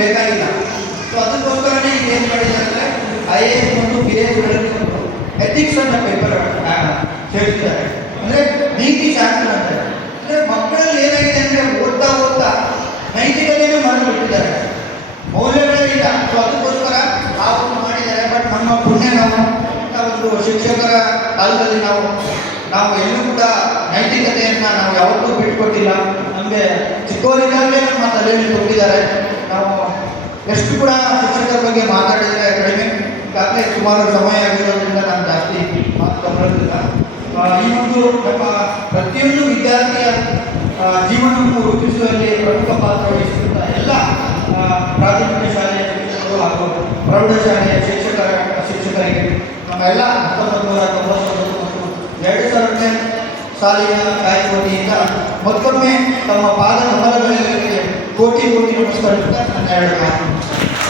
ಬೇಕಾಗಿಲ್ಲ. ಸೊ ಅದಕ್ಕೋಸ್ಕರನೇ ಏನು ಮಾಡಿದ್ದಾರೆ ಅಂದರೆ IAS ಮತ್ತು PAS ಎಥಿಕ್ಸ್ ಅನ್ನೋ ಪೇಪರ್ ಸೇರಿಸಿದ್ದಾರೆ. ಅಂದರೆ ನೀತಿ ಶಾಸ್ತ್ರ ಅಂತಾರೆ. ಅಂದರೆ ಮಕ್ಕಳಲ್ಲಿ ಏನಾಗಿದೆ ಅಂದರೆ ಓದ್ತಾ ಓದ್ತಾ ನೈತಿಕತೆಯನ್ನು ಮರೆತು ಬಿಟ್ಟಿದ್ದಾರೆ, ಮೌಲ್ಯಗಳೇ ಇಲ್ಲ. ಸೊ ಅದಕ್ಕೋಸ್ಕರ ಆ ಒಂದು ಮಾಡಿದ್ದಾರೆ. ಬಟ್ ನಮ್ಮ ಪುಣ್ಯ ನಾವು ಒಂದು ಶಿಕ್ಷಕರ ಕಾಲದಲ್ಲಿ ನಾವು ಎಲ್ಲೂ ಕೂಡ ನೈತಿಕತೆಯನ್ನು ನಾವು ಯಾವತ್ತೂ ಬಿಟ್ಕೊಟ್ಟಿಲ್ಲ. ನಮಗೆ ಚಿಕ್ಕವರಿಗಾಗಲೇ ನಮ್ಮ ತಲೆಯಲ್ಲಿ ಕೊಟ್ಟಿದ್ದಾರೆ. ನಾವು ಎಷ್ಟು ಕೂಡ ಶಿಕ್ಷಕರ ಬಗ್ಗೆ ಮಾತಾಡಿದರೆ ಕಡಿಮೆ. ಈಗಾಗಲೇ ಸುಮಾರು ಸಮಯ ಆಗಿರೋದ್ರಿಂದ ನಾನು ಜಾಸ್ತಿ ಮಾತನಾಡೋದಿಲ್ಲ. ಈ ಒಂದು ನಮ್ಮ ಪ್ರತಿಯೊಂದು ವಿದ್ಯಾರ್ಥಿಯ ಜೀವನವನ್ನು ರೂಪಿಸುವಲ್ಲಿ ಪ್ರಮುಖ ಪಾತ್ರ ವಹಿಸಿರುತ್ತ ಎಲ್ಲ ಪ್ರಾಥಮಿಕ ಶಾಲೆಯ ಶಿಕ್ಷಕರು ಹಾಗೂ ಪ್ರೌಢಶಾಲೆಯ ಶಿಕ್ಷಕರಿಗೆ ನಮ್ಮೆಲ್ಲ 1999 ಮತ್ತು 2000ನೇ ಸಾಲಿನ ಬ್ಯಾಚ್ ವತಿಯಿಂದ ಮತ್ತೊಮ್ಮೆ ತಮ್ಮ ಪಾದ ಕಮಲಗಳಿಗೆ ಕೋಟಿ ಕೋಟಿ ನಮಸ್ಕರಿಸುತ್ತಾ ನನ್ನ 2 ಮಾತು.